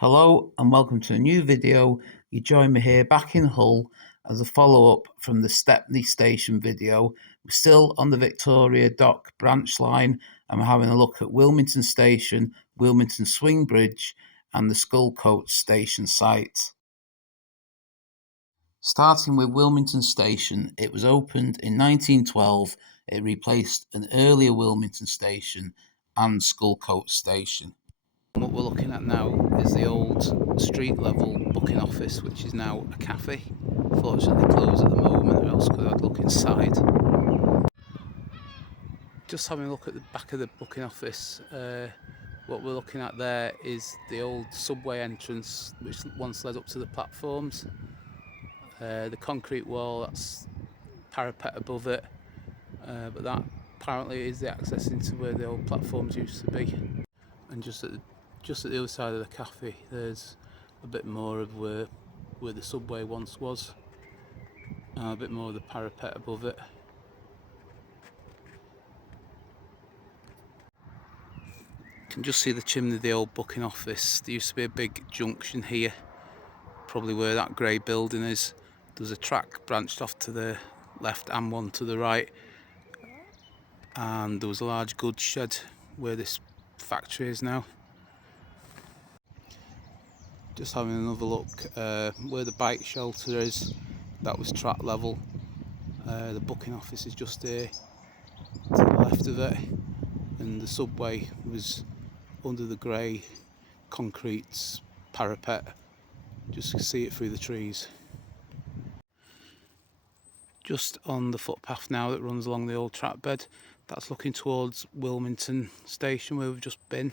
Hello and welcome to a new video. You join me here back in Hull as a follow-up from the Stepney Station video. We're still on the Victoria Dock branch line and we're having a look at Wilmington Station, Wilmington Swing Bridge and the Sculcoates Station site. Starting with Wilmington Station, it was opened in 1912. It replaced an earlier Wilmington Station and Sculcoates Station. What we're looking at now is the old street level booking office, which is now a cafe. Fortunately closed at the moment, or else could I'd look inside. Just having a look at the back of the booking office, what we're looking at there is the old subway entrance which once led up to the platforms. The concrete wall, that's parapet above it, but that apparently is the access into where the old platforms used to be. And just at the other side of the cafe there's a bit more of where the subway once was, and a bit more of the parapet above it. You can just see the chimney of the old booking office. There used to be a big junction here, probably where that grey building is. There's a track branched off to the left and one to the right, and there was a large goods shed where this factory is now. Just having another look where the bike shelter is, that was track level. The booking office is just here to the left of it, and the subway was under the grey concrete parapet. Just see it through the trees. Just on the footpath now that runs along the old track bed, that's looking towards Wilmington Station where we've just been,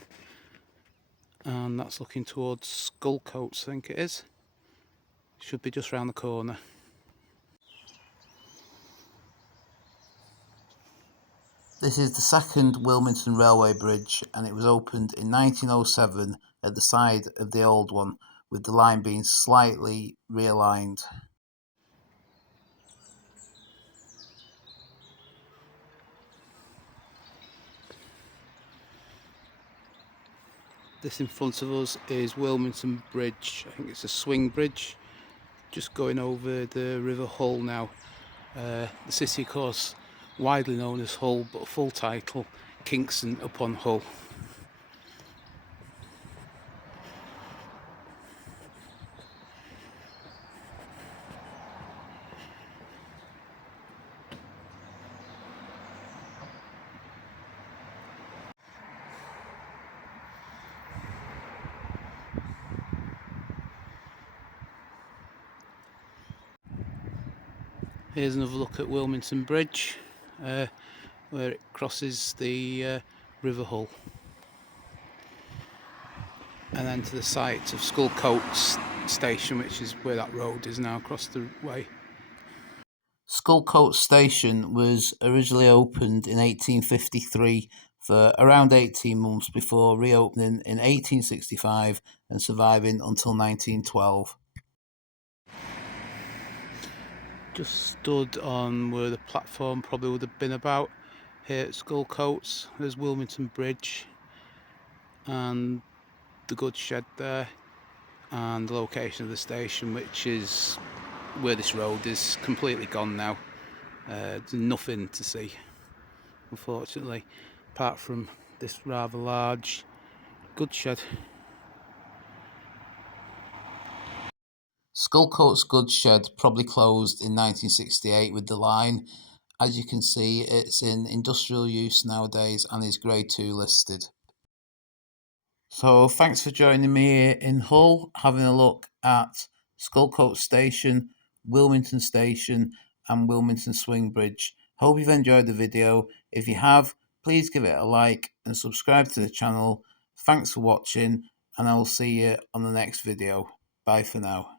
and that's looking towards Sculcoates, I think it is. Should be just round the corner. This is the second Wilmington Railway Bridge and it was opened in 1907 at the side of the old one, with the line being slightly realigned. This in front of us is Wilmington Bridge. I think it's a swing bridge, just going over the River Hull now. The city, of course, widely known as Hull, but full title Kingston upon Hull. Here's another look at Wilmington Bridge, where it crosses the River Hull. And then to the site of Sculcoates Station, which is where that road is now across the way. Sculcoates Station was originally opened in 1853 for around 18 months before reopening in 1865 and surviving until 1912. Just stood on where the platform probably would have been about here at Sculcoates. There's Wilmington Bridge and the goods shed there, and the location of the station, which is where this road is completely gone now. There's nothing to see, unfortunately, apart from this rather large goods shed. Sculcoates Goods Shed probably closed in 1968 with the line. As you can see, it's in industrial use nowadays and is Grade 2 listed. So thanks for joining me here in Hull, having a look at Sculcoates Station, Wilmington Station and Wilmington Swing Bridge. Hope you've enjoyed the video. If you have, please give it a like and subscribe to the channel. Thanks for watching and I will see you on the next video. Bye for now.